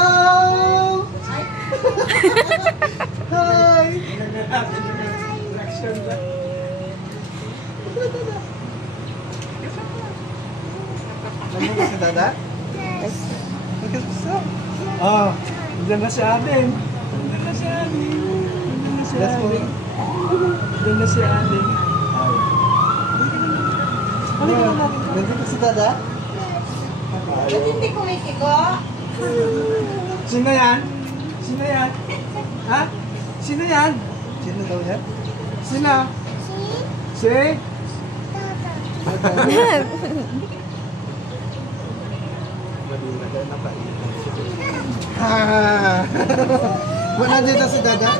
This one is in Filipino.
Wow! Hi! Ano ba si Dada? Yes. Nagkasusa? Oh, dyan na si Aden. Dyan na si Aden. Dyan na si Aden. Dyan na si Aden. Nandito si Dada? Ba't hindi kumikigo? Sino yan? Sino yan? Ha? Sino yan? Sino daw yan? Sino? Si? Ah! Wala dito si Dada?